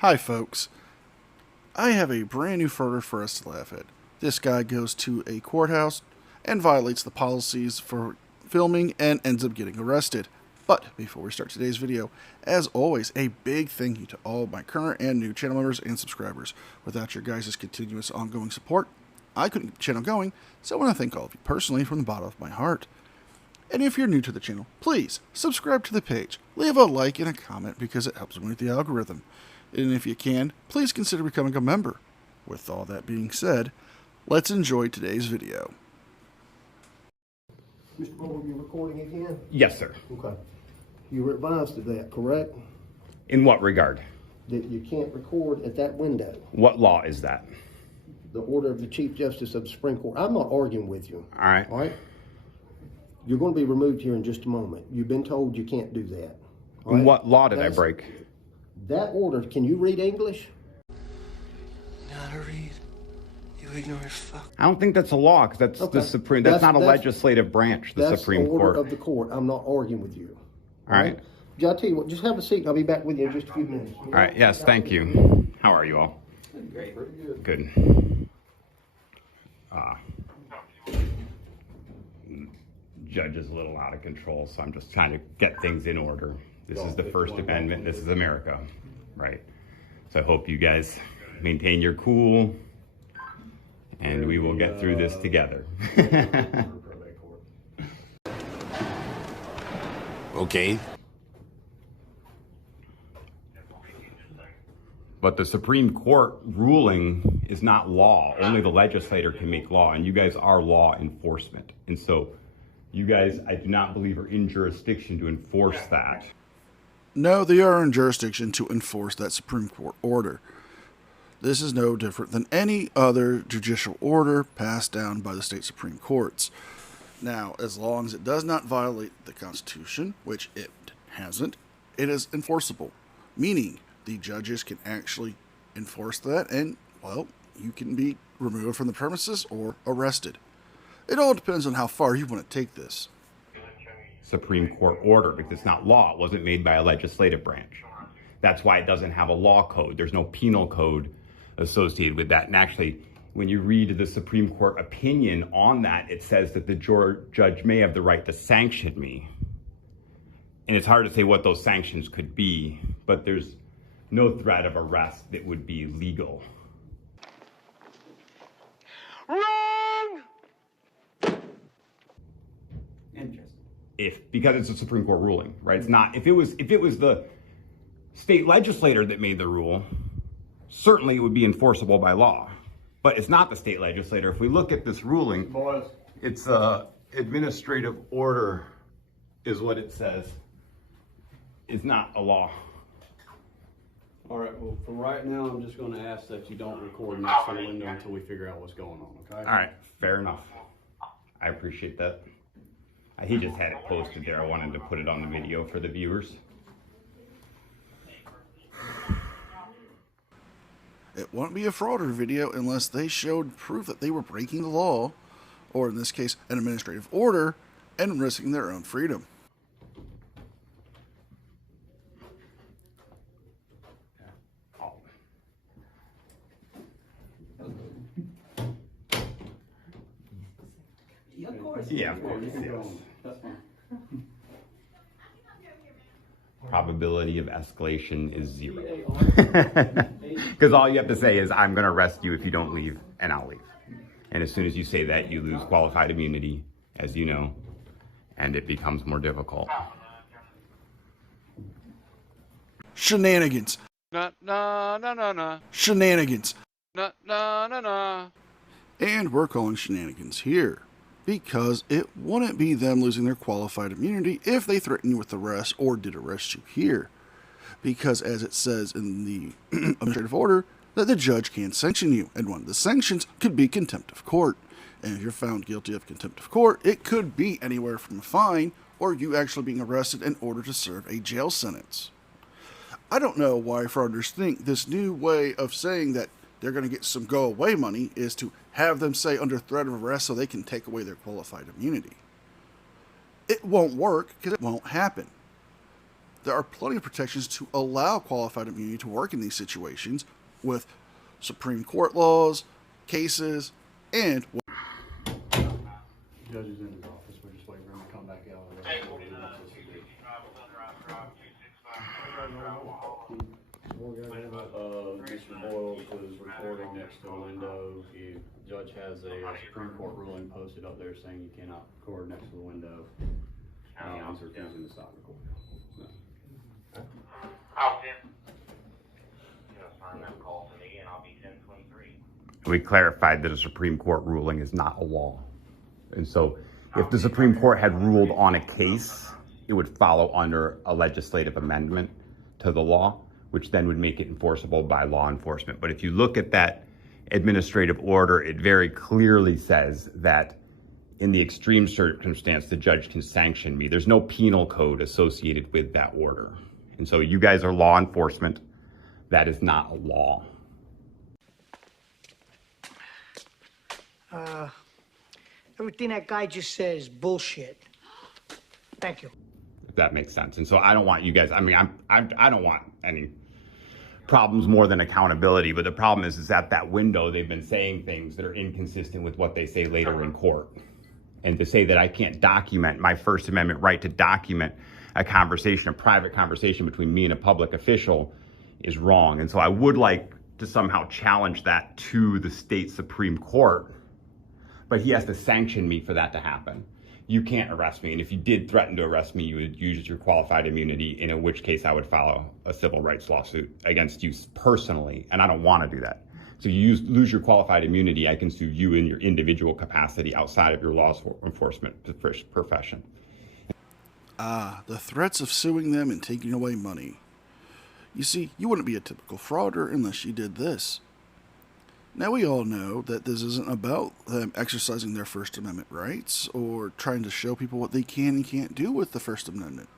Hi folks, I have a brand new photo for us to laugh at. This guy goes to a courthouse and violates the policies for filming and ends up getting arrested. But before we start today's video, as always, a big thank you to all my current and new channel members and subscribers. Without your guys' continuous ongoing support, I couldn't keep the channel going, so I want to thank all of you personally from the bottom of my heart. And if you're new to the channel, please subscribe to the page, leave a like and a comment because it helps me with the algorithm. And if you can, please consider becoming a member. With all that being said, let's enjoy today's video. Mr. Moore, you recording again? Yes, sir. Okay. You were advised of that, correct? In what regard? That you can't record at that window. What law is that? The order of the Chief Justice of the Supreme Court. I'm not arguing with you. All right. All right? You're going to be removed here in just a moment. You've been told you can't do that. All right? What law did I break? That order, can you read English? Not to read. You ignorant fuck. I don't think that's a law because that's Okay. the Supreme. That's not a That's- legislative branch, the That's Supreme the order Court. of the court. I'm not arguing with you. All right. I'll tell you what, just have a seat and I'll be back with you in just a few minutes. All right. Yes, thank you. How are you all? Great. Good. Judge is a little out of control, so I'm just trying to get things in order. This is the First Amendment. This is America, right? So I hope you guys maintain your cool, and we will get through this together. Okay. But the Supreme Court ruling is not law. Only the legislator can make law, and you guys are law enforcement. And so you guys, I do not believe, are in jurisdiction to enforce that. No, they are in jurisdiction to enforce that Supreme Court order. This is no different than any other judicial order passed down by the state Supreme Courts. Now, as long as it does not violate the Constitution, which it hasn't, it is enforceable, meaning the judges can actually enforce that and, well, you can be removed from the premises or arrested. It all depends on how far you want to take this. Supreme Court order, because it's not law. It wasn't made by a legislative branch. That's why it doesn't have a law code. There's no penal code associated with that. And actually, when you read the Supreme Court opinion on that, it says that the judge may have the right to sanction me. And it's hard to say what those sanctions could be, but there's no threat of arrest that would be legal. Wrong! Because it's a Supreme Court ruling, right? It's not, if it was the state legislator that made the rule, certainly it would be enforceable by law. But it's not the state legislator. If we look at this ruling, it's administrative order is what it says. It's not a law. All right, well, for right now, I'm just going to ask that you don't record next to the window until we figure out what's going on, okay? All right, fair enough. I appreciate that. He just had it posted there. I wanted to put it on the video for the viewers. It won't be a frauder video unless they showed proof that they were breaking the law, or in this case, an administrative order, and risking their own freedom. Yeah, of course. Yes. That's fine. Probability of escalation is 0. Because all you have to say is, I'm going to arrest you if you don't leave, and I'll leave. And as soon as you say that, you lose qualified immunity, as you know, and it becomes more difficult. Shenanigans. Na na na na na. Shenanigans. Na na na na. And we're calling shenanigans here, because it wouldn't be them losing their qualified immunity if they threatened you with arrest or did arrest you here. Because as it says in the administrative order, that the judge can sanction you, and one of the sanctions could be contempt of court. And if you're found guilty of contempt of court, it could be anywhere from a fine or you actually being arrested in order to serve a jail sentence. I don't know why fraudsters think this new way of saying that they're going to get some go-away money is to have them say under threat of arrest so they can take away their qualified immunity. It won't work because it won't happen. there are plenty of protections to allow qualified immunity to work in these situations with Supreme Court laws, cases, and Judge is in his office, we're just waiting for him to come back out. Mr. Boyle was recording next to a window. The judge has a Supreme Court ruling posted up there saying you cannot record next to the window. He's refusing to stop recording. So. We clarified that a Supreme Court ruling is not a law. And so if the Supreme Court had ruled on a case, it would follow under a legislative amendment to the law, which then would make it enforceable by law enforcement. But if you look at that administrative order, it very clearly says that in the extreme circumstance, the judge can sanction me. There's no penal code associated with that order. And so you guys are law enforcement. That is not a law. Everything that guy just said is bullshit. Thank you. If that makes sense. And so I don't want you guys, I don't want any problems more than accountability, but the problem is at that window, they've been saying things that are inconsistent with what they say later in court. And to say that I can't document my First Amendment right to document a conversation, a private conversation between me and a public official is wrong. And so I would like to somehow challenge that to the state Supreme Court, but he has to sanction me for that to happen. You can't arrest me, and if you did threaten to arrest me, you would use your qualified immunity, and in which case I would file a civil rights lawsuit against you personally, and I don't want to do that. So you lose your qualified immunity, I can sue you in your individual capacity outside of your law enforcement profession. The threats of suing them and taking away money. You see, you wouldn't be a typical frauder unless you did this. Now we all know that this isn't about them exercising their First Amendment rights or trying to show people what they can and can't do with the First Amendment.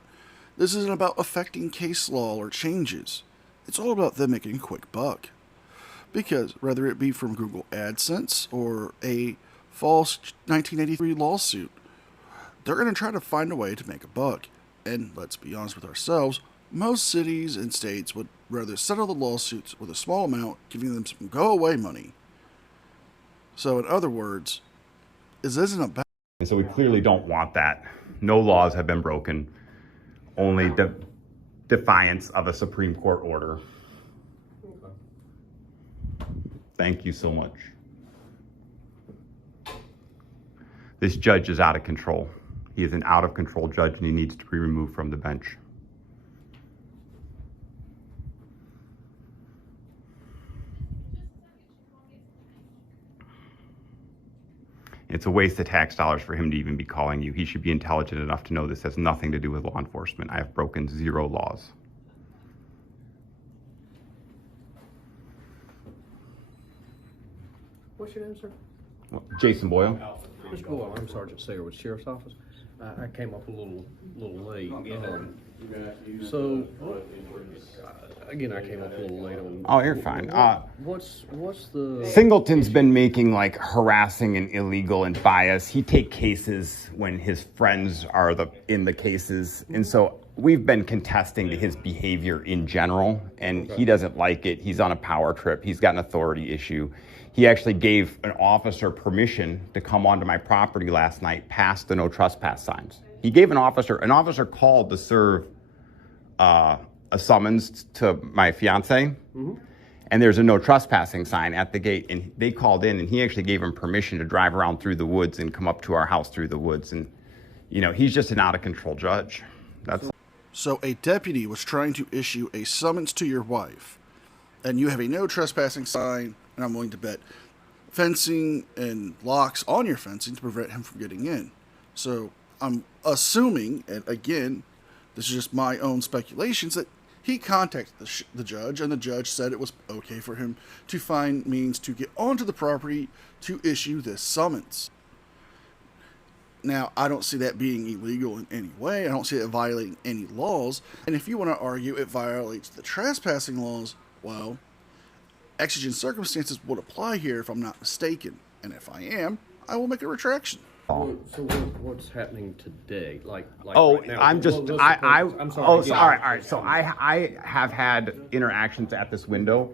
This isn't about affecting case law or changes. It's all about them making a quick buck. Because whether it be from Google AdSense or a false 1983 lawsuit, they're going to try to find a way to make a buck. And let's be honest with ourselves, most cities and states would rather settle the lawsuits with a small amount, giving them some go-away money. So in other words, this isn't about... And so we clearly don't want that. No laws have been broken, only the defiance of a Supreme Court order. Thank you so much. This judge is out of control. He is an out-of-control judge and he needs to be removed from the bench. It's a waste of tax dollars for him to even be calling you. He should be intelligent enough to know this has nothing to do with law enforcement. I have broken 0 laws. What's your name, sir? Jason Boyle. Mr. Boyle, I'm Sergeant Sayer with the Sheriff's Office. I came up a little late. So, again, I came up a little late on. Oh, you're fine. What's the? Singleton's been making like harassing and illegal and bias. He take cases when his friends are in the cases, and so we've been contesting his behavior in general, and he doesn't like it. He's on a power trip. He's got an authority issue. He actually gave an officer permission to come onto my property last night past the no trespass signs. He gave an officer called to serve a summons to my fiance, and there's a no trespassing sign at the gate, and they called in, and he actually gave him permission to drive around through the woods and come up to our house through the woods. And, you know, he's just an out-of-control judge. That's. So a deputy was trying to issue a summons to your wife, and you have a no trespassing sign, and I'm willing to bet fencing and locks on your fencing to prevent him from getting in. So I'm assuming, and again, this is just my own speculations, that he contacted the judge, and the judge said it was okay for him to find means to get onto the property to issue this summons. Now, I don't see that being illegal in any way. I don't see it violating any laws. And if you want to argue it violates the trespassing laws, well, exigent circumstances would apply here if I'm not mistaken. And if I am, I will make a retraction. What's happening today? Like Oh, right now? I'm just, What's the I, purpose? I'm sorry. oh, again. so, all right. So I have had interactions at this window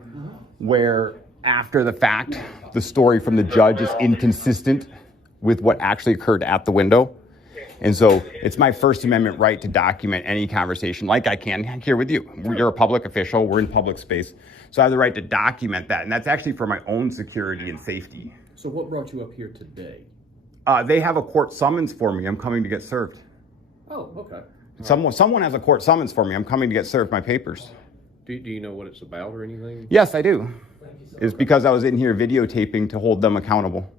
where after the fact, the story from the judge is inconsistent with what actually occurred at the window. And so it's my First Amendment right to document any conversation like I can here with you. You're a public official, we're in public space. So I have the right to document that. And that's actually for my own security and safety. So what brought you up here today? They have a court summons for me. I'm coming to get served. Oh, okay. Someone has a court summons for me. I'm coming to get served my papers. Do you know what it's about or anything? Yes, I do. It's because I was in here videotaping to hold them accountable.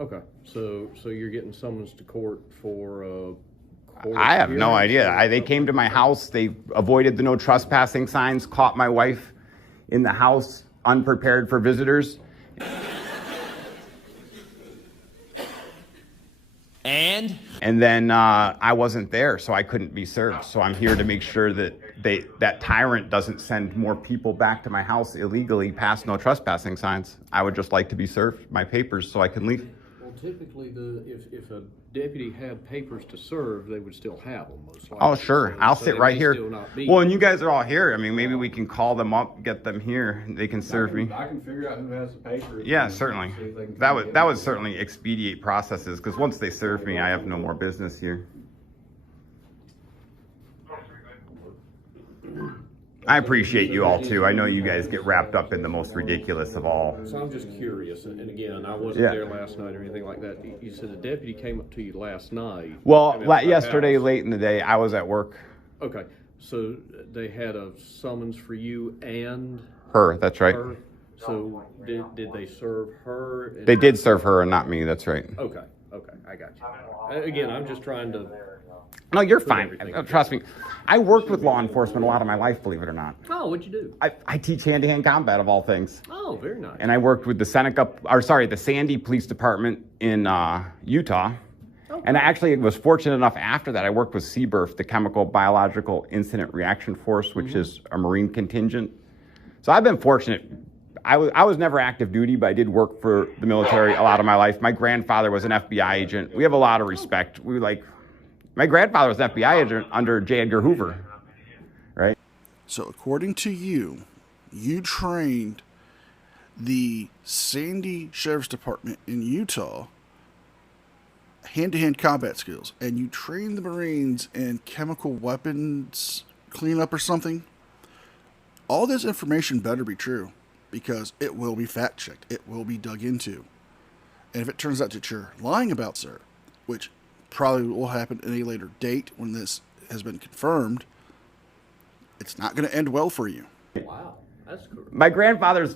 Okay. So you're getting summons to court for court I have no hearing? idea. They came to my house. They avoided the no trespassing signs, caught my wife in the house unprepared for visitors. And then I wasn't there, so I couldn't be served. So I'm here to make sure that that tyrant doesn't send more people back to my house illegally past no trespassing signs. I would just like to be served my papers so I can leave. Well, typically, if a deputy had papers to serve, they would still have them. Most likely. Oh, sure. I'll So sit they right may here. still not be. Well, and you guys are all here. I mean, maybe we can call them up, get them here. They can serve me. I can figure out who has the papers. Yeah, and certainly. see if they can That get would them. certainly expedite processes because once they serve me, I have no more business here. I appreciate you all too. I know you guys get wrapped up in the most ridiculous of all. So I'm just curious, and again, I wasn't Yeah. there last night or anything like that. You said a deputy came up to you last night. Well, came out to my yesterday house. late in the day, I was at work. Okay, so they had a summons for you and Her, that's right. her. So did they serve her? They did serve her and not me. That's right. Okay, I got you. Again, I'm just trying to. No, you're fine. everything Trust me. I worked with law enforcement a lot of my life, believe it or not. Oh, what'd you do? I teach hand-to-hand combat of all things. Oh, very nice. And I worked with the the Sandy Police Department in Utah. Okay. And I actually was fortunate enough after that, I worked with CBIRF, the Chemical Biological Incident Reaction Force, which is a Marine contingent. So I've been fortunate. I was never active duty, but I did work for the military a lot of my life. My grandfather was an FBI agent. We have a lot of respect. My grandfather was an FBI agent under J. Edgar Hoover, right? So according to you, you trained the Sandy Sheriff's Department in Utah hand-to-hand combat skills, and you trained the Marines in chemical weapons cleanup or something. All this information better be true, because it will be fact-checked. It will be dug into. And if it turns out that you're lying about, sir, which probably will happen at a later date when this has been confirmed, it's not going to end well for you. Wow, that's cool. My grandfather's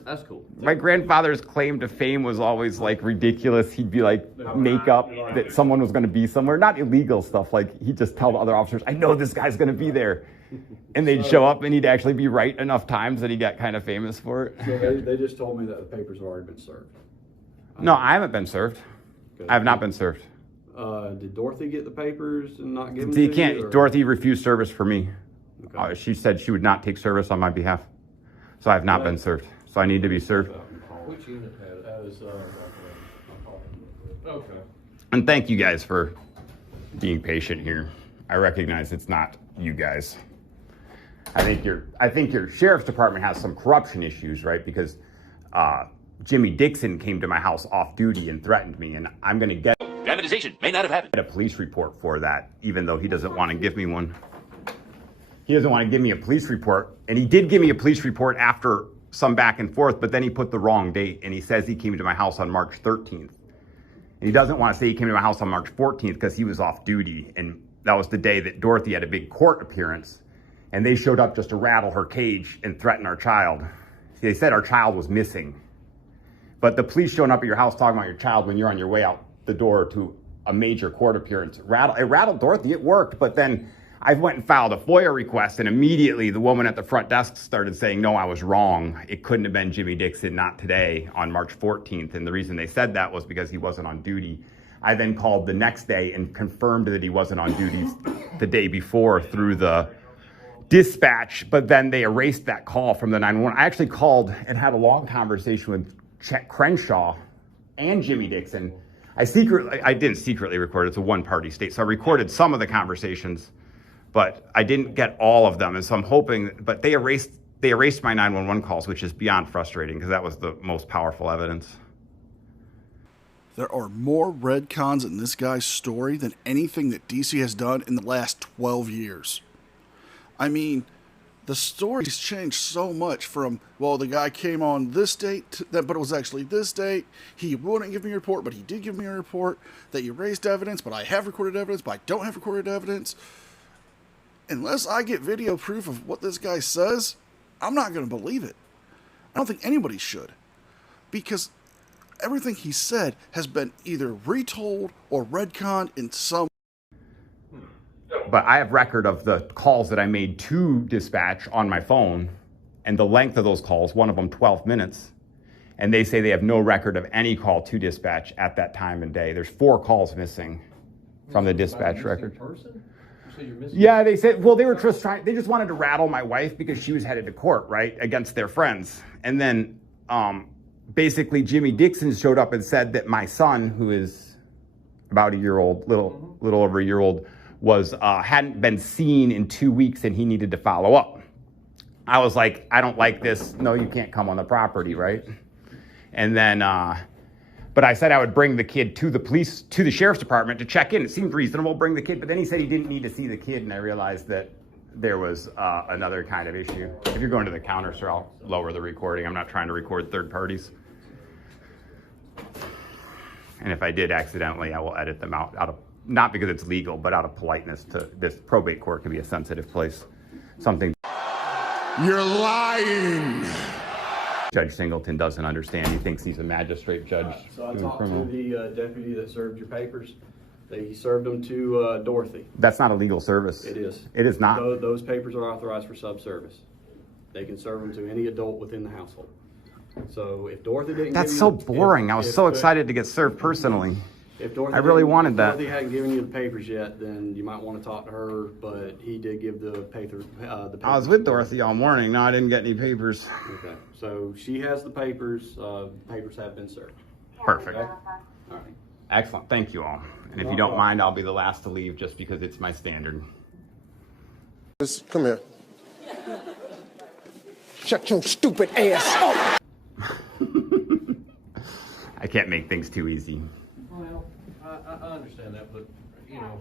claim to fame was always like ridiculous. He'd be like make up that someone was going to be somewhere, not illegal stuff. Like he'd just tell the other officers, "I know this guy's going to be there," and they'd show up, and he'd actually be right enough times that he got kind of famous for it. So they just told me that the papers have already been served. No, I haven't been served. Good. I have not been served. Did Dorothy get the papers and not give them You to can't. you? Or? Dorothy refused service for me. Okay. She said she would not take service on my behalf, so I have not been served. So I need to be served. Which unit had it? That was, Okay. And thank you guys for being patient here. I recognize it's not you guys. I think your sheriff's department has some corruption issues, right? Because Jimmy Dixon came to my house off duty and threatened me, and I'm going to get Dramatization may not have happened. a police report for that, even though he doesn't want to give me one. He doesn't want to give me a police report, and he did give me a police report after some back and forth, but then he put the wrong date, and he says he came to my house on March 13th. And he doesn't want to say he came to my house on March 14th because he was off duty, and that was the day that Dorothy had a big court appearance, and they showed up just to rattle her cage and threaten our child. They said our child was missing. But the police showing up at your house talking about your child when you're on your way out the door to a major court appearance, it rattled Dorothy. It worked, but then I went and filed a FOIA request, and immediately the woman at the front desk started saying, no, I was wrong. It couldn't have been Jimmy Dixon, not today, on March 14th. And the reason they said that was because he wasn't on duty. I then called the next day and confirmed that he wasn't on duty the day before through the dispatch, but then they erased that call from the 911. I actually called and had a long conversation with Chet Crenshaw and Jimmy Dixon I didn't secretly record. It's a one-party state. So I recorded some of the conversations, but I didn't get all of them. And so I'm hoping, but they erased my 911 calls, which is beyond frustrating because that was the most powerful evidence. There are more red cons in this guy's story than anything that DC has done in the last 12 years. I mean, the story's changed so much from, well, the guy came on this date, but it was actually this date. He wouldn't give me a report, but he did give me a report. That you raised evidence, but I have recorded evidence, but I don't have recorded evidence. Unless I get video proof of what this guy says, I'm not going to believe it. I don't think anybody should. Because everything he said has been either retold or retconned in some. But I have record of the calls that I made to dispatch on my phone and the length of those calls, one of them 12 minutes. And they say they have no record of any call to dispatch at that time and day. There's 4 calls missing from the dispatch record. Yeah, they said, well, they were just they just wanted to rattle my wife because she was headed to court, right, against their friends. And then basically Jimmy Dixon showed up and said that my son, who is about a year old, little over a year old, was hadn't been seen in 2 weeks and he needed to follow up. I was like, I don't like this. No, you can't come on the property, right? And then, but I said I would bring the kid to the police, to the sheriff's department to check in. It seemed reasonable, bring the kid. But then he said he didn't need to see the kid, and I realized that there was another kind of issue. If you're going to the counter, sir, I'll lower the recording. I'm not trying to record third parties. And if I did accidentally, I will edit them out of, not because it's legal, but out of politeness to this probate court can be a sensitive place. Something you're lying. Judge Singleton doesn't understand. He thinks he's a magistrate judge. So I talked to the deputy that served your papers. He served them to Dorothy. That's not a legal service. It is. It is not. Those papers are authorized for subservice. They can serve them to any adult within the household. So if Dorothy didn't That's give so you, boring. I was so excited to get served personally. If Dorothy I really wanted that. If Dorothy hadn't given you the papers yet, then you might want to talk to her, but he did give the papers. I was with Dorothy all morning. No, I didn't get any papers. Okay, so she has the papers. Papers have been served. Perfect. Okay? All right. Excellent. Thank you all. And if you don't mind, I'll be the last to leave just because it's my standard. Just come here. Shut your stupid ass up. I can't make things too easy. Well, I understand that, but, you know,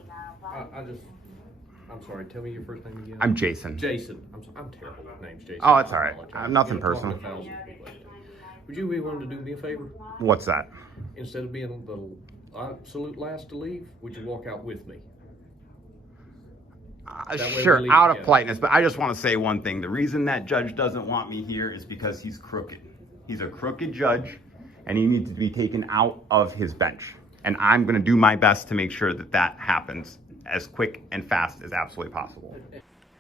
I'm sorry, tell me your first name again. I'm Jason. Jason. I'm terrible with names, Jason. Oh, it's all right. Apologize. I'm nothing You know, personal. talking to thousands of people like that. Would you be willing to do me a favor? What's that? Instead of being the absolute last to leave, would you walk out with me? That way we Sure, leave out of together. politeness, but I just want to say one thing. The reason that judge doesn't want me here is because he's crooked. He's a crooked judge, and he needs to be taken out of his bench. And I'm going to do my best to make sure that that happens as quick and fast as absolutely possible.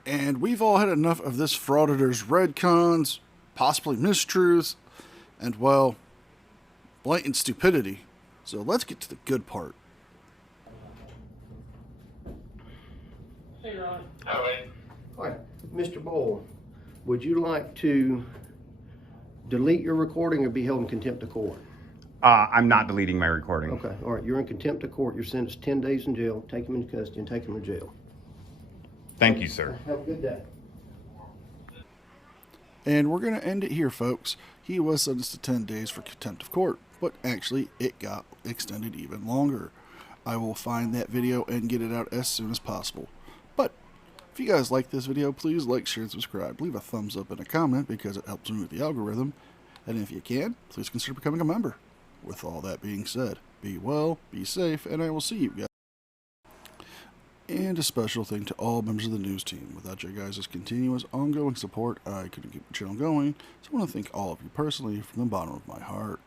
And we've all had enough of this frauditor's red cons, possibly mistruths, and, well, blatant stupidity. So let's get to the good part. Hey, Ron. Hi, Mr. Bowl, would you like to delete your recording or be held in contempt of court? I'm not deleting my recording. Okay, all right, you're in contempt of court. You're sentenced 10 days in jail. Take him into custody and take him to jail. Thank you, sir. Have a good day. And we're going to end it here, folks. He was sentenced to 10 days for contempt of court, but actually it got extended even longer. I will find that video and get it out as soon as possible. But if you guys like this video, please like, share, and subscribe. Leave a thumbs up and a comment because it helps me with the algorithm. And if you can, please consider becoming a member. With all that being said, be well, be safe, and I will see you guys. And a special thing to all members of the news team. Without your guys' continuous, ongoing support, I couldn't keep the channel going. So I want to thank all of you personally from the bottom of my heart.